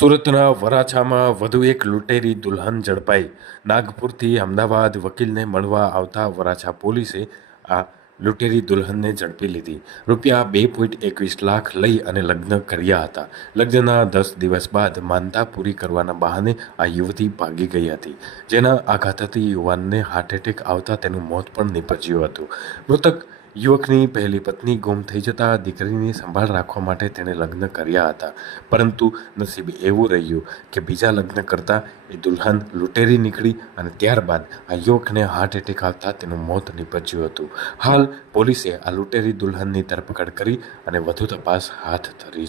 સુરતના વરાછામાં વધુ એક લૂંટેરી દુલ્હન ઝડપાઈ. નાગપુરથી અમદાવાદ વકીલને મળવા આવતા વરાછા પોલીસે આ લૂંટેરી દુલ્હનને ઝડપી લીધી. રૂપિયા 2.21 લાખ લઈ અને લગ્ન કર્યા હતા. લગ્નના 10 દિવસ બાદ માનતા પૂરી કરવાના બહાને આ યુવતી ભાગી ગઈ હતી, જેના આઘાતથી યુવાનને હાર્ટ એટેક આવતા તેનું મોત પણ નીપજ્યું હતું. મૃતક યુવકની પહેલી પત્ની ગુમ થઈ જતા દીકરીની સંભાળ રાખવા માટે તેણે લગ્ન કર્યા હતા, પરંતુ નસીબ એવું રહ્યું કે બીજા લગ્ન કરતાં એ દુલ્હન લૂંટેરી નીકળી અને ત્યારબાદ આ યુવકને હાર્ટ એટેક આવતા તેનું મોત નીપજ્યું હતું. હાલ પોલીસે આ લૂંટેરી દુલ્હનની ધરપકડ કરી અને વધુ તપાસ હાથ ધરી.